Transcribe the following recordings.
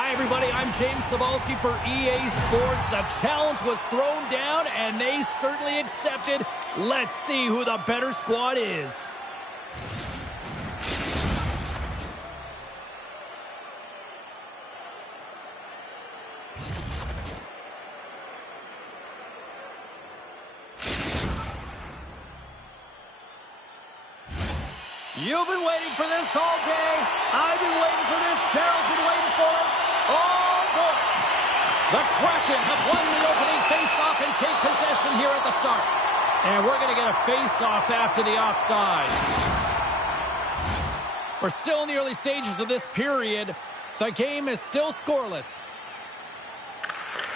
Hi, everybody. I'm James Cebulski for EA Sports. The challenge was thrown down, and they certainly accepted. Let's see who the better squad is. You've been waiting for this all day. I've been waiting for this. Cheryl's been waiting for it. Oh, boy. The Kraken have won the opening face-off and take possession here at the start. And we're going to get a face-off after the offside. We're still in the early stages of this period. The game is still scoreless.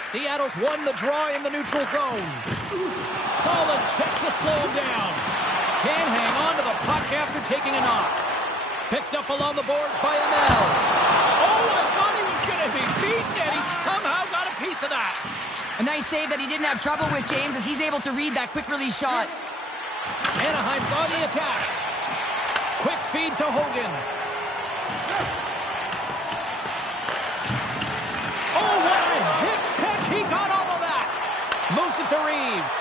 Seattle's won the draw in the neutral zone. Solid check to slow him down. Can't hang on to the puck after taking a knock. Picked up along the boards by Amel. Oh, I thought he was going to be beaten, and he somehow got a piece of that. A nice save that he didn't have trouble with, James, as he's able to read that quick release shot. Anaheim's on the attack. Quick feed to Hogan. Oh, what a hit check. He got all of that. Moves it to Reeves.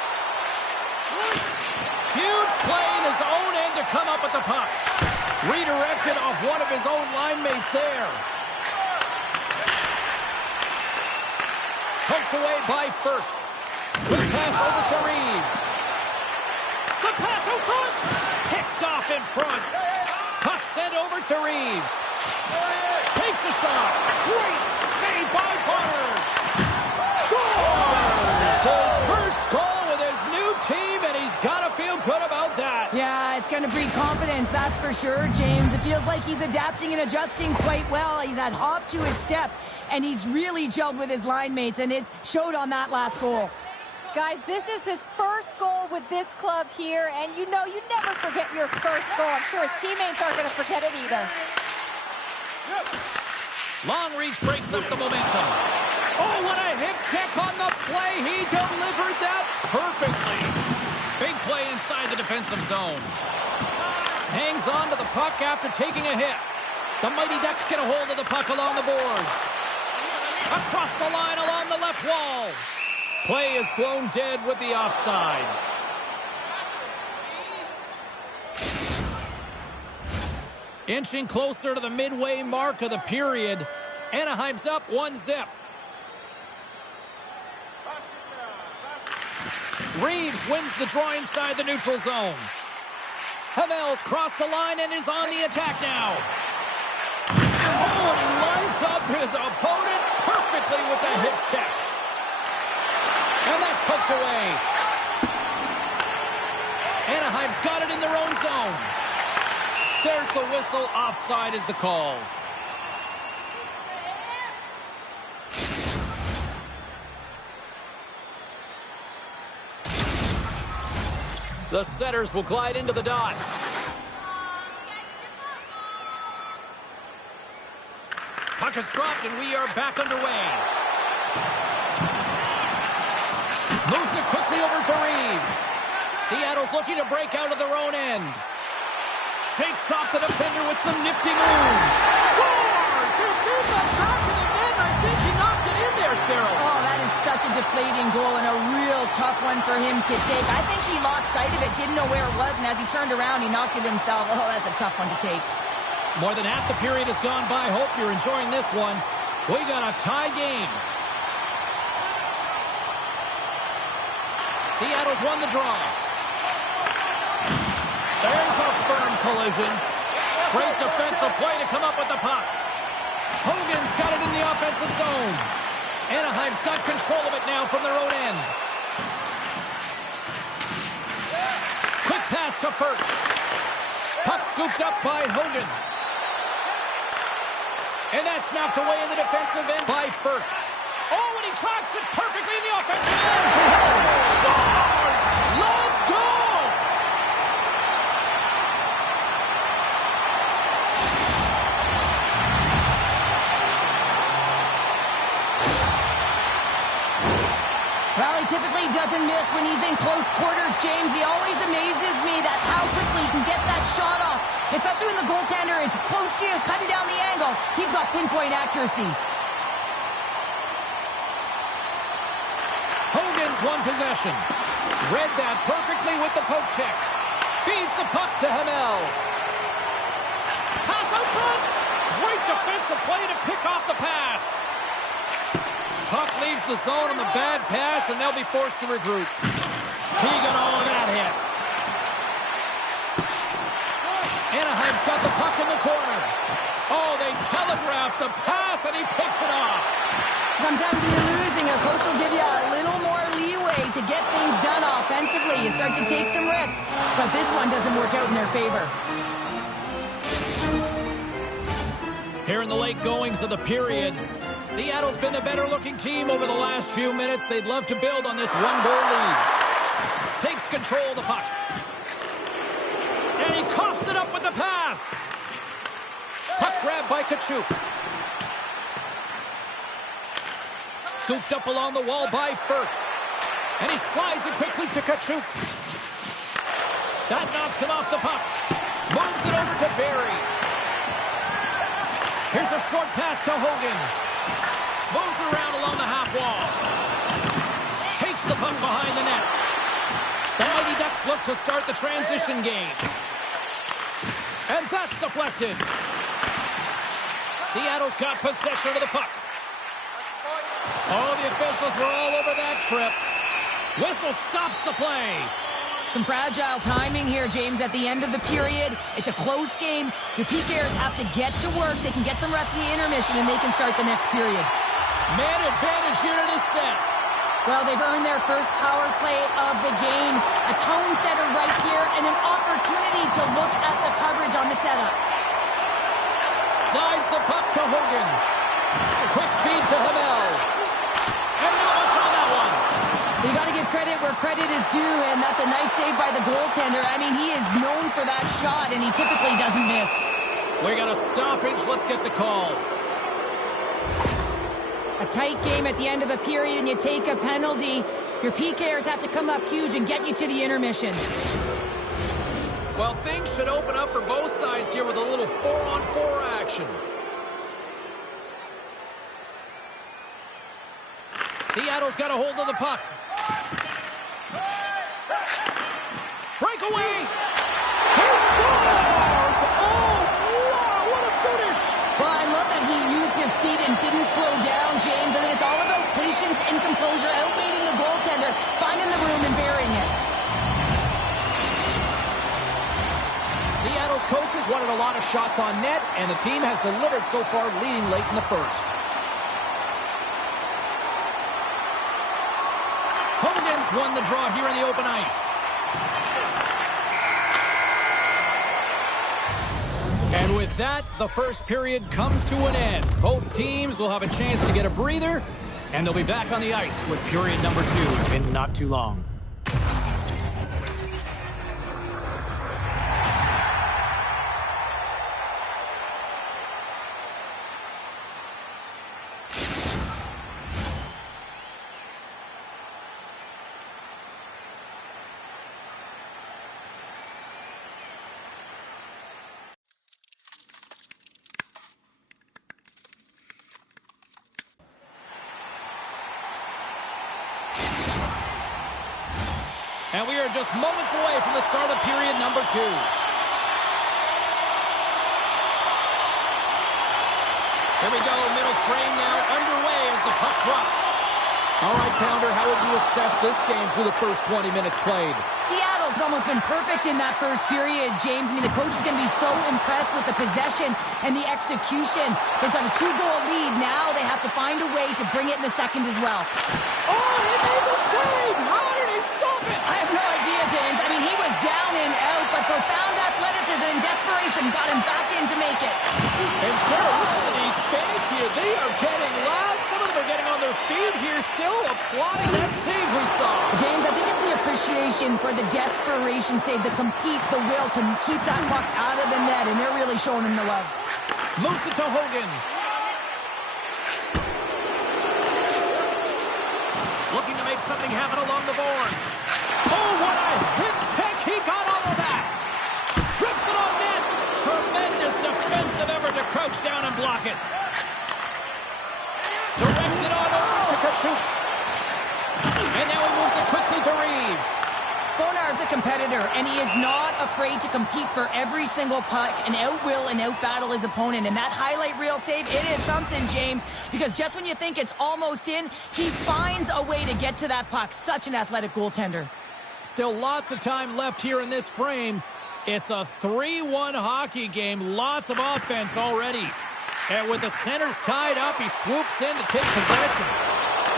Huge play in his own end to come up with the puck. Redirected off one of his own line mates there. Poked away by Furt. Quick pass over to Reeves. The pass out front. Picked off in front. Puck sent over to Reeves. Takes the shot. Great save by Bonner. Scores his first goal with his new team, and he's got to feel good about that. Yeah, it's going to breed confidence, that's for sure, James. It feels like he's adapting and adjusting quite well. He's had hop to his step, and he's really gelled with his line mates, and it showed on that last goal. Guys, this is his first goal with this club here, and you know you never forget your first goal. I'm sure his teammates aren't going to forget it either. Long reach breaks up the momentum. Oh, what a hip check on the play. He delivered that perfectly. Big play inside the defensive zone. Hangs on to the puck after taking a hit. The Mighty Ducks get a hold of the puck along the boards. Across the line along the left wall. Play is blown dead with the offside. Inching closer to the midway mark of the period. Anaheim's up 1-0. Reeves wins the draw inside the neutral zone. Havel's crossed the line and is on the attack now. Oh, and he lines up his opponent perfectly with the hip check. And that's poked away. Anaheim's got it in their own zone. There's the whistle. Offside is the call. The setters will glide into the dot. Puck is dropped, and we are back underway. Moves it quickly over to Reeves. Seattle's looking to break out of their own end. Shakes off the defender with some nifty moves. Scores! It's in the back of the net. I think he knocked it in there, Cheryl. Oh, that is such a deflating goal and a real tough one for him to take. I think he lost sight of it, didn't know where it was, and as he turned around, he knocked it himself. Oh, that's a tough one to take. More than half the period has gone by. Hope you're enjoying this one. We got a tie game. Seattle's won the draw. There's a firm collision. Great defensive play to come up with the puck. Hogan's got it in the offensive zone. Anaheim's got control of it now from their own end. Quick pass to Furt. Puck scooped up by Hogan. And that's knocked away in the defensive end by Furt. Oh, and he tracks it perfectly in the offensive end. Scores! Let's go! Well, he typically doesn't miss when he's in close quarters, James. He always amazes me that how quickly he can get that shot off, especially when the goaltender is close to you, cutting down the angle. He's got pinpoint accuracy. Penguins won possession. Read that perfectly with the poke check. Feeds the puck to Hamel. Pass out front. Great defensive play to pick off the pass. Puck leaves the zone on the bad pass, and they'll be forced to regroup. He got all of that hit. Anaheim's got the puck in the corner. Oh, they telegraphed the pass, and he picks it off. Sometimes when you're losing, a coach will give you a little more leeway to get things done offensively. You start to take some risks, but this one doesn't work out in their favor. Here in the late goings of the period, Seattle's been the better-looking team over the last few minutes. They'd love to build on this one-goal lead. Takes control of the puck. And he coughs it up with the pass. Puck grabbed by Tkachuk. Scooped up along the wall by Furt. And he slides it quickly to Tkachuk. That knocks him off the puck. Moves it over to Barrie. Here's a short pass to Hogan. Moves it around along the half wall. Takes the puck behind the net. The Mighty Ducks look to start the transition game. And that's deflected. Seattle's got possession of the puck. Oh, the officials were all over that trip. Whistle stops the play. Some fragile timing here, James, at the end of the period. It's a close game. Your PKers have to get to work. They can get some rest in the intermission, and they can start the next period. Man advantage unit is set. Well, they've earned their first power play of the game. A tone setter right here, and an opportunity to look at the coverage on the setup. Slides the puck to Hogan. Quick feed to Hamel. And not much on that one. You got to give credit where credit is due, and that's a nice save by the goaltender. I mean, he is known for that shot, and he typically doesn't miss. We got a stoppage. Let's get the call. A tight game at the end of a period, and you take a penalty. Your PKers have to come up huge and get you to the intermission. Well, things should open up for both sides here with a little 4-on-4 action. Seattle's got a hold of the puck. Breakaway! He scores! Oh, wow, what a finish! Well, I love that he used his speed and didn't slow down, James. And it's all about patience and composure, outweighing the goaltender, finding the room and burying it. Seattle's coaches wanted a lot of shots on net, and the team has delivered so far, leading late in the first. Hogan's won the draw here in the open ice. And with that, the first period comes to an end. Both teams will have a chance to get a breather, and they'll be back on the ice with period number 2 in not too long. And we are just moments away from the start of period number 2. Here we go, middle frame now underway as the puck drops. All right, Pounder, how would you assess this game through the first 20 minutes played? Seattle's almost been perfect in that first period, James. I mean, the coach is going to be so impressed with the possession and the execution. They've got a 2-goal lead. Now they have to find a way to bring it in the second as well. Oh, he made the save! How did he stop it? I have no idea, James. I mean, he was down and out, but profound athleticism and desperation got him back in to make it. And sure, listen to these fans here. They are getting loud. Some of them are getting on their feet here, still applauding that save we saw. James, I think it's the appreciation for the desperation save, the compete, the will to keep that puck out of the net, and they're really showing him the love. Moves it to Hogan. Looking to make something happen along the boards. Oh, what a hit check. He got all of that. Trips it on net. Tremendous defensive effort to crouch down and block it. Directs it on over to Tkachuk. And now he moves it quickly to Reeves. Bonar's a competitor, and he is not afraid to compete for every single puck and outwill and outbattle his opponent. And that highlight reel save, it is something, James, because just when you think it's almost in, he finds a way to get to that puck. Such an athletic goaltender. Still lots of time left here in this frame. It's a 3-1 hockey game. Lots of offense already. And with the centers tied up, he swoops in to take possession.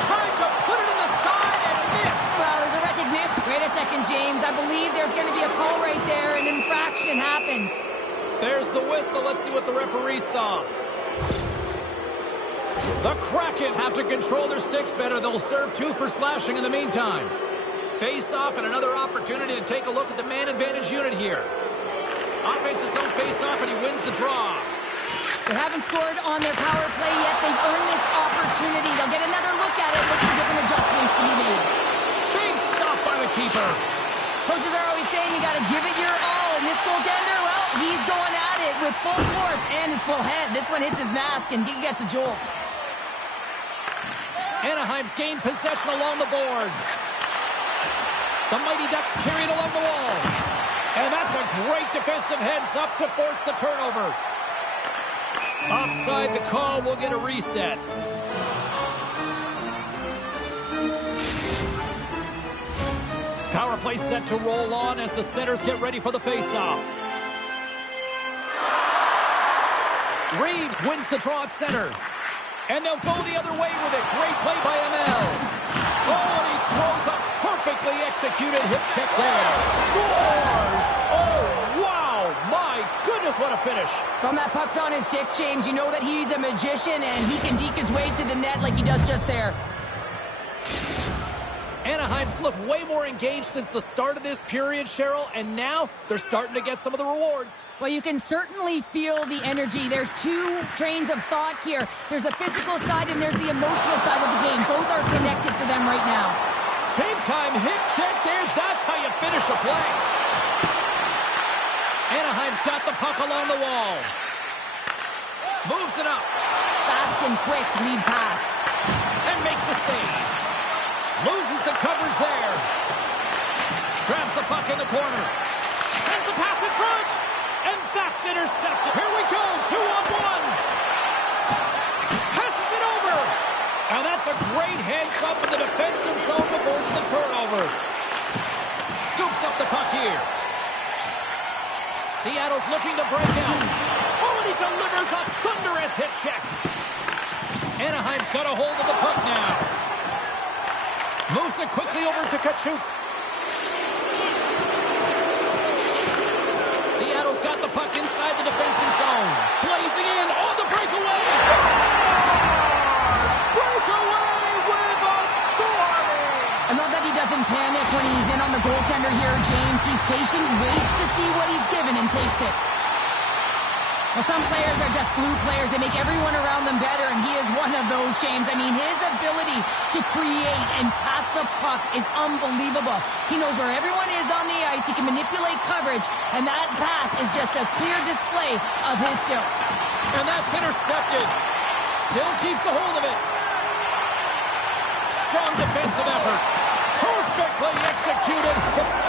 Tried to put it in the side and missed. Well, there's a recognition. Wait a second, James. I believe there's going to be a call right there. An infraction happens. There's the whistle. Let's see what the referee saw. The Kraken have to control their sticks better. They'll serve 2 for slashing in the meantime. Face-off and another opportunity to take a look at the man advantage unit here. Offense's own face-off, and he wins the draw. They haven't scored on their power play yet. They've earned this opportunity. They'll get another look at it, looking for different adjustments to be made. Big stop by the keeper. Coaches are always saying you got to give it your all. And this goaltender, well, he's going at it with full force and his full head. This one hits his mask, and he gets a jolt. Anaheim's gained possession along the boards. The Mighty Ducks carry it along the wall. And that's a great defensive heads-up to force the turnover. Offside the call, will get a reset. Power play set to roll on as the centers get ready for the face-off. Reeves wins the draw at center. And they'll go the other way with it. Great play by ML. Oh, and he throws a perfectly executed hip check there. Scores! Oh, wow! My goodness, what a finish. When that puck's on his stick, James, you know that he's a magician and he can deke his way to the net like he does just there. Anaheim's looked way more engaged since the start of this period, Cheryl, and now they're starting to get some of the rewards. Well, you can certainly feel the energy. There's 2 trains of thought here. There's the physical side and there's the emotional side of the game. Both are connected for them right now. Big time hip check there. That's how you finish a play. Anaheim's got the puck along the wall. Moves it up. Fast and quick lead pass. And makes the save. Loses the coverage there. Grabs the puck in the corner. Sends the pass in front. And that's intercepted. Here we go. 2-on-1. Passes it over. And that's a great heads-up in the defensive zone to force the turnover. Scoops up the puck here. Seattle's looking to break out. Oh, and he delivers a thunderous hit check. Anaheim's got a hold of the puck now. Moves it quickly over to Kachuk. Seattle's got the puck inside the defensive zone. Blazing in on the breakaway. Scores! Breakaway with authority! I love that he doesn't panic when he's in on the goaltender here, James. He's patient, waits to see what he's given, and takes it. Well, some players are just glue players. They make everyone around them better, and he is one of those, James. I mean, his ability to create and pass the puck is unbelievable. He knows where everyone is on the ice. He can manipulate coverage, and that pass is just a clear display of his skill. And that's intercepted. Still keeps a hold of it. Strong defensive effort. Perfectly executed.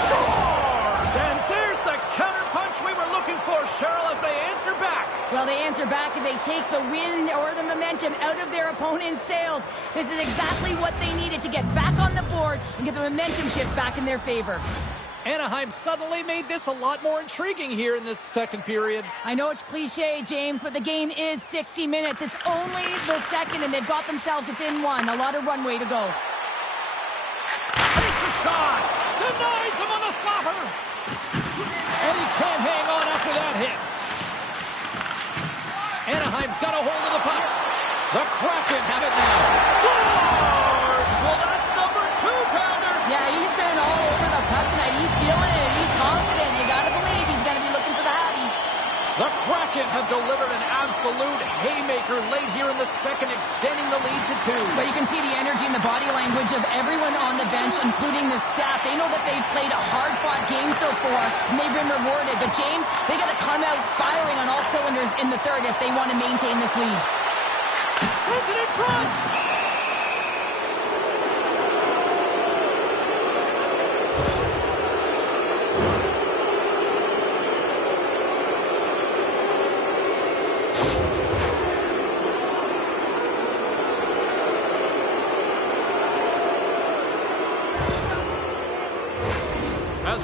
Scores! And there's the counterpunch we were looking for, Cheryl, as they answer back. Well, they answer back and they take the wind or the momentum out of their opponent's sails. This is exactly what they needed to get back on the board and get the momentum shift back in their favor. Anaheim suddenly made this a lot more intriguing here in this second period. I know it's cliche, James, but the game is 60 minutes. It's only the second, and they've got themselves within 1. A lot of runway to go. Takes a shot. Denies him on the slapper. And he can't hang on after that hit. Anaheim's got a hold of the puck. The Kraken have it now. Scores! Well, that's number 2-pounder. Yeah, he's been all over the puck tonight. He's feeling it. He's confident. You got to believe he's going to be looking for the hattie. The Kraken have delivered an absolute haymaker late here in the second, extending the lead to 2. But you can see the energy and the body language of everyone on the bench, including the staff. They know that they've played a hard-fought game so far, and they've been rewarded. But, James, they got to come out firing on all cylinders in the third if they want to maintain this lead. Sends it in front.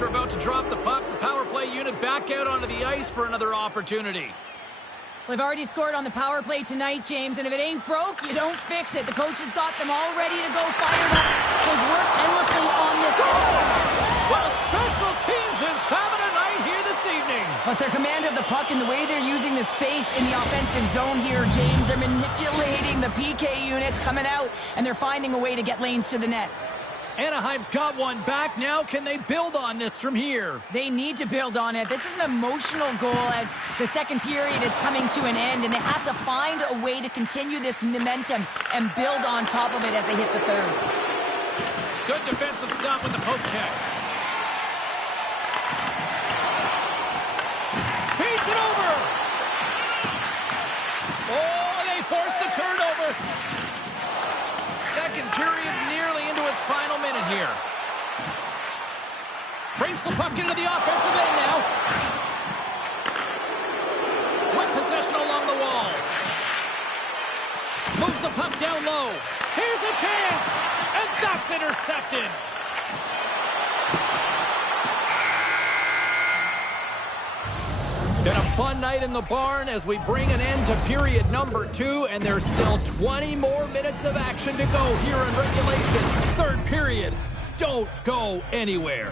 are about to drop the puck. The power play unit back out onto the ice for another opportunity. They've already scored on the power play tonight, James, and if it ain't broke, you don't fix it. The coach has got them all ready to go, fired up. They've worked endlessly on this. Well, special teams is having a night here this evening. But their command of the puck and the way they're using the space in the offensive zone here, James, they're manipulating the PK units coming out, and they're finding a way to get lanes to the net. Anaheim's got one back now. Can they build on this from here? They need to build on it. This is an emotional goal as the second period is coming to an end, and they have to find a way to continue this momentum and build on top of it as they hit the third. Good defensive stop with the poke check. Feeds it over. Oh, they forced the turnover. Second period nearly into its final minute here. Brings the puck into the offensive end now. With possession along the wall. Moves the puck down low. Here's a chance. And that's intercepted. Been a fun night in the barn as we bring an end to period number 2, and there's still 20 more minutes of action to go here in regulation. Third period. Don't go anywhere.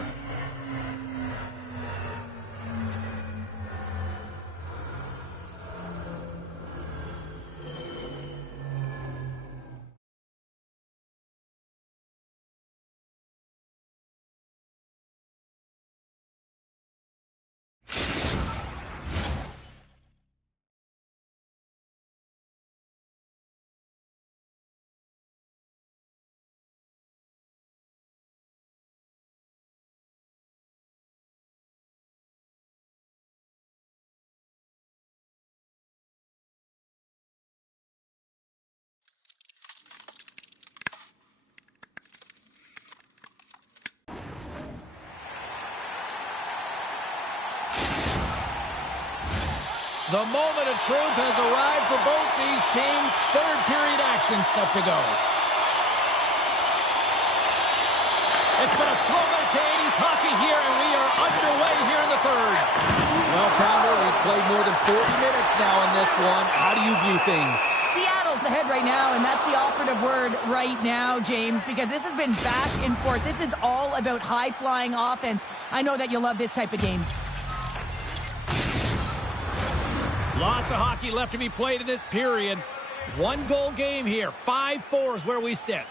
The moment of truth has arrived for both these teams. Third period action set to go. It's been a throwback to 80s hockey here, and we are underway here in the third. Well, Pounder, we've played more than 40 minutes now in this one. How do you view things? Seattle's ahead right now, and that's the operative word right now, James, because this has been back and forth. This is all about high-flying offense. I know that you love this type of game. Lots of hockey left to be played in this period. One-goal game here. 5-4 is where we sit.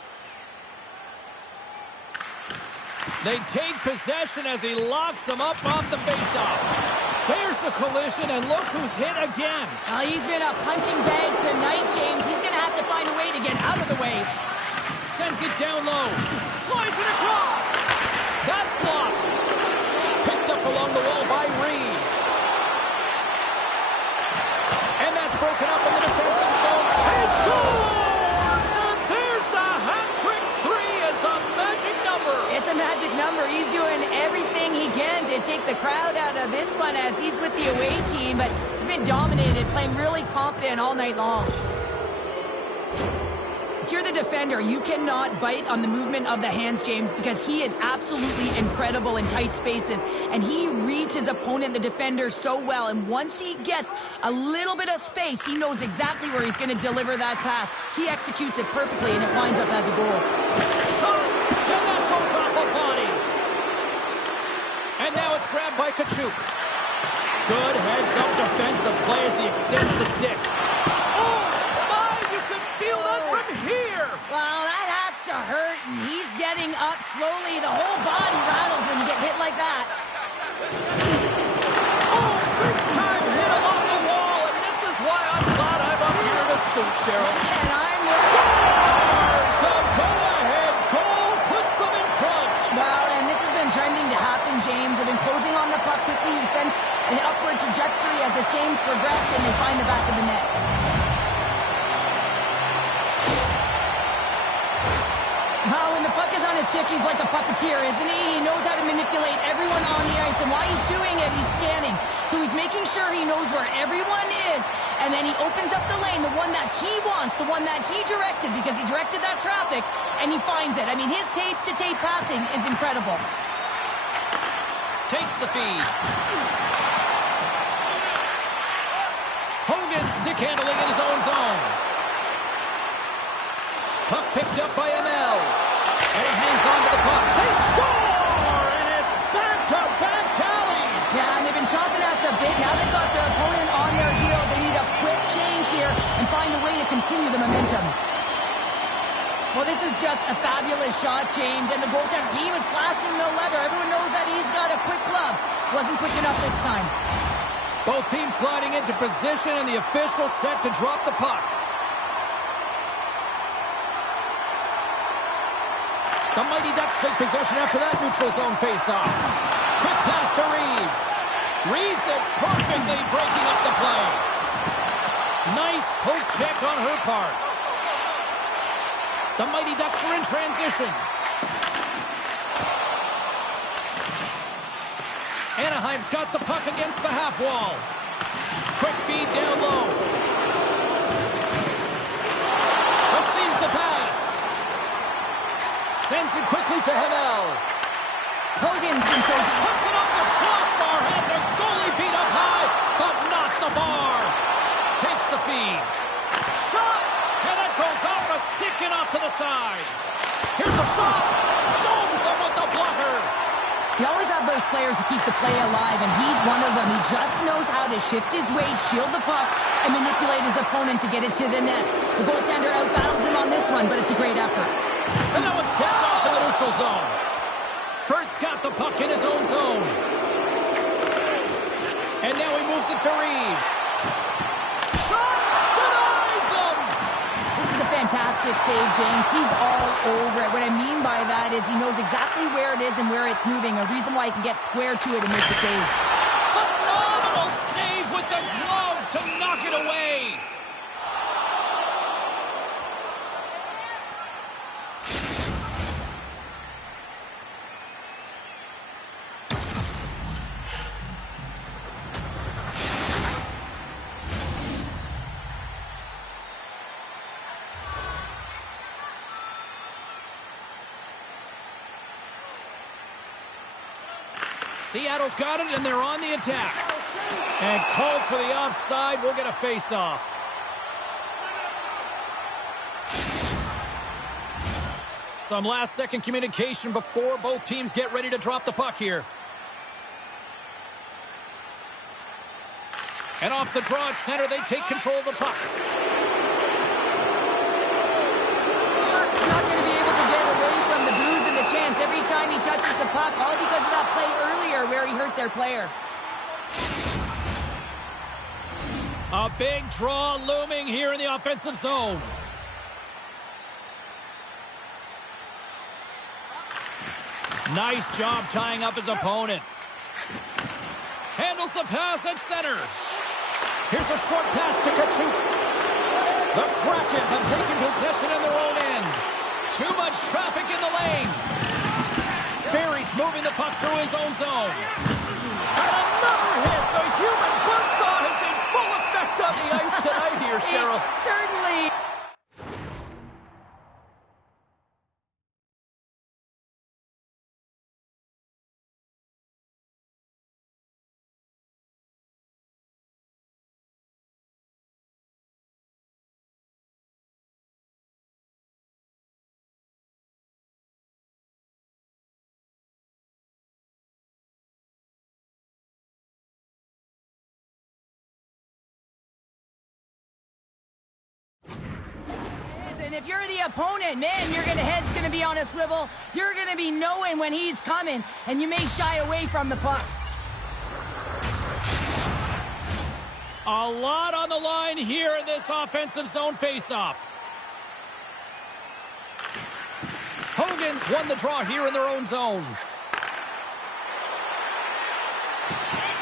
They take possession as he locks them up off the faceoff. There's the collision, and look who's hit again. Well, he's been a punching bag tonight, James. He's going to have to find a way to get out of the way. Sends it down low. Slides it across. That's blocked. Picked up along the wall by Reeves. And that's broken up in the defensive zone. He scores! And there's the hat-trick 3 as the magic number. It's a magic number. He's doing everything he can to take the crowd out of this one as he's with the away team, but he's been dominated, playing really confident all night long. If you're the defender, you cannot bite on the movement of the hands, James, because he is absolutely incredible in tight spaces, and he reads his opponent, the defender, so well. And once he gets a little bit of space, he knows exactly where he's going to deliver that pass. He executes it perfectly, and it winds up as a goal. Shot, and that goes off a body. And now it's grabbed by Kachuk. Good heads-up defensive play as he extends the stick. Well, that has to hurt, and he's getting up slowly. The whole body rattles when you get hit like that. Oh, big-time hit along the wall, and this is why I'm glad I'm up here in a suit, Cheryl. And I'm scores! The go-ahead goal puts them in front. Well, and this has been trending to happen, James. They've been closing on the puck quickly. You sense an upward trajectory as this game's progressed, and they find the back of the net. When the puck is on his stick, he's like a puppeteer, isn't he? He knows how to manipulate everyone on the ice, and while he's doing it, he's scanning. So he's making sure he knows where everyone is, and then he opens up the lane, the one that he wants, the one that he directed, because he directed that traffic, and he finds it. I mean, his tape-to-tape passing is incredible. Takes the feed. Hogan stick handling in his own zone. Puck picked up by ML. And he hangs on to the puck. They score! And it's back-to-back tallies. Yeah, and they've been chopping at the bit. Now they've got their opponent on their heel. They need a quick change here and find a way to continue the momentum. Well, this is just a fabulous shot, James. And the goaltender, he was flashing the leather. Everyone knows that he's got a quick glove. Wasn't quick enough this time. Both teams gliding into position, and the official set to drop the puck. The Mighty Ducks take possession after that neutral zone face-off. Quick pass to Reeves. Reads it perfectly, breaking up the play. Nice post check on her part. The Mighty Ducks are in transition. Anaheim's got the puck against the half wall. Quick feed down low. Receives the pass. Sends it quickly to Hamel. Hogan's in so deep. Puts it up the crossbar, and the goalie beat up high, but not the bar. Takes the feed. Shot! And it goes off a stick and off to the side. Here's a shot. Stones him with the blocker. You always have those players who keep the play alive, and he's one of them. He just knows how to shift his weight, shield the puck, and manipulate his opponent to get it to the net. The goaltender outbattles him on this one, but it's a great effort. And now it's picked off in the neutral zone. Furt's got the puck in his own zone. And now he moves it to Reeves. Shot! Denies him! This is a fantastic save, James. He's all over it. What I mean by that is he knows exactly where it is and where it's moving. A reason why he can get square to it and make the save. Phenomenal save with the glove to knock it away. Seattle's got it, and they're on the attack. And called for the offside. We'll get a face-off. Some last-second communication before both teams get ready to drop the puck here. And off the draw at center, they take control of the puck. He's not going to be able to get away from the booze and the chance every time he touches the puck, all because of that play earlier where he hurt their player. A big draw looming here in the offensive zone. Nice job tying up his opponent. Handles the pass at center. Here's a short pass to Kachuk. The Kraken have taken possession in their own end. Too much traffic in the lane. Barry's moving the puck through his own zone. And another hit. The human buzzsaw is in full effect on the ice tonight here, Cheryl. Certainly. And if you're the opponent, man, your head's going to be on a swivel. You're going to be knowing when he's coming, and you may shy away from the puck. A lot on the line here in this offensive zone faceoff. Hogan's won the draw here in their own zone.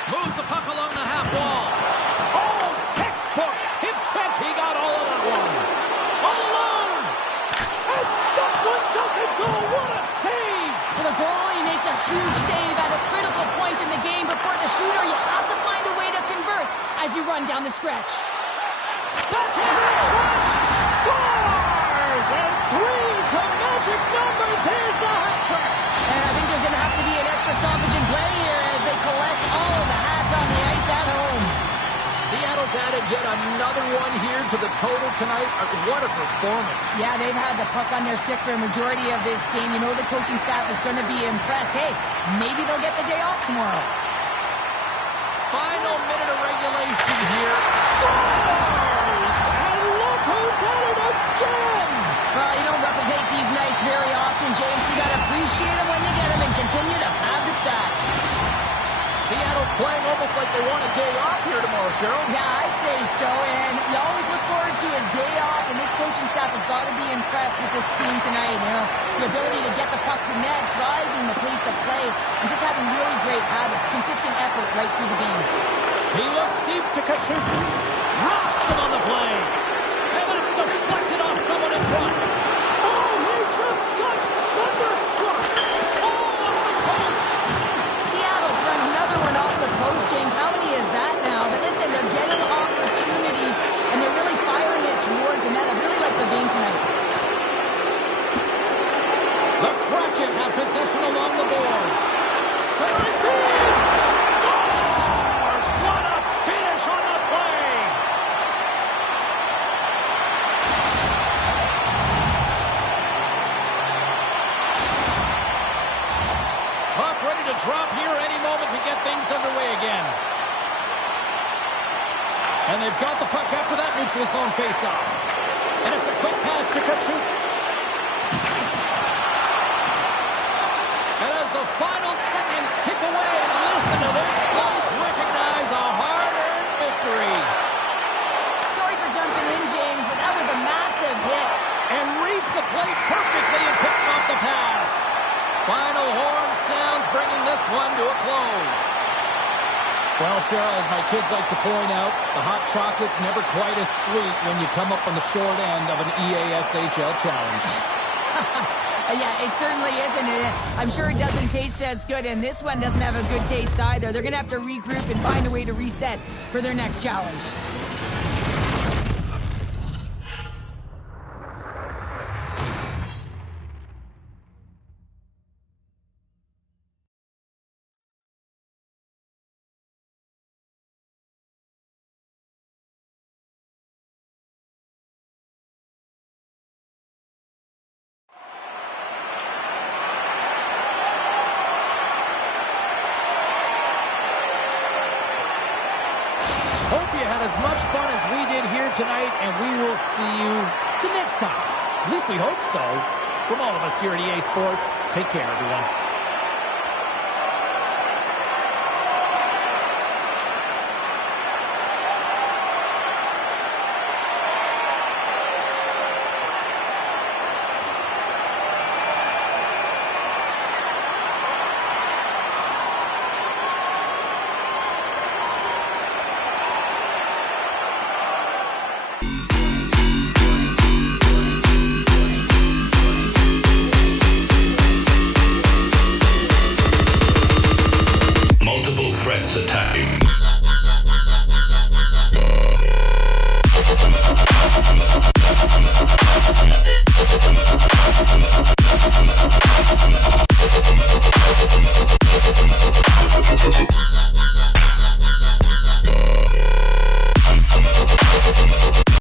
Moves the puck along the half wall. Oh, textbook. Hip check. He got all of that one. All alone. And that one doesn't go. What a save. Well, the goalie makes a huge save at a critical point in the game, but for the shooter, you have to find a way to convert as you run down the stretch. Backhand scores! and three's the magic number. There's the hat trick. And I think there's going to have to be an extra stoppage in play here as they collect all of the hats on the ice at home. Seattle's added yet another one here to the total tonight. What a performance. Yeah, they've had the puck on their stick for a majority of this game. You know the coaching staff is going to be impressed. Hey, maybe they'll get the day off tomorrow. Final minute of regulation here. Scores! And look who's at it again! Well, you don't replicate these nights very often, James. You got to appreciate them when you get them and continue to pad the stats. Seattle's playing almost like they want a day off here tomorrow, Cheryl. Yeah, I'd say so, and you always look forward to a day off, and this coaching staff has got to be impressed with this team tonight. You know, the ability to get the puck to net, driving the pace of play, and just having really great habits, consistent effort right through the game. He looks deep to Kachuk. Rocks him on the play. And that's deflected off someone in front. Oh, he just got thunderstruck. Oh, off the post. Seattle's run another one off the post, James. How many is that now? But listen, they're getting opportunities, and they're really firing it towards the net. I really like their game tonight. The Kraken have possession along the boards. Centering field. Scores! What a finish on the play. Puck ready to drop here any moment to get things underway again. And they've got the puck after that neutral zone faceoff. And it's a quick pass to Kachuk. And as the final seconds tick away, listen to this. Both recognize a hard-earned victory. Sorry for jumping in, James, but that was a massive hit. And reads the play perfectly and picks off the pass. Final horn sounds, bringing this one to a close. Well, Cheryl, as my kids like to point out, the hot chocolate's never quite as sweet when you come up on the short end of an EASHL challenge. Yeah, it certainly isn't. I'm sure it doesn't taste as good, and this one doesn't have a good taste either. They're going to have to regroup and find a way to reset for their next challenge. Hope you had as much fun as we did here tonight, and we will see you the next time. At least we hope so. From all of us here at EA Sports, take care, everyone.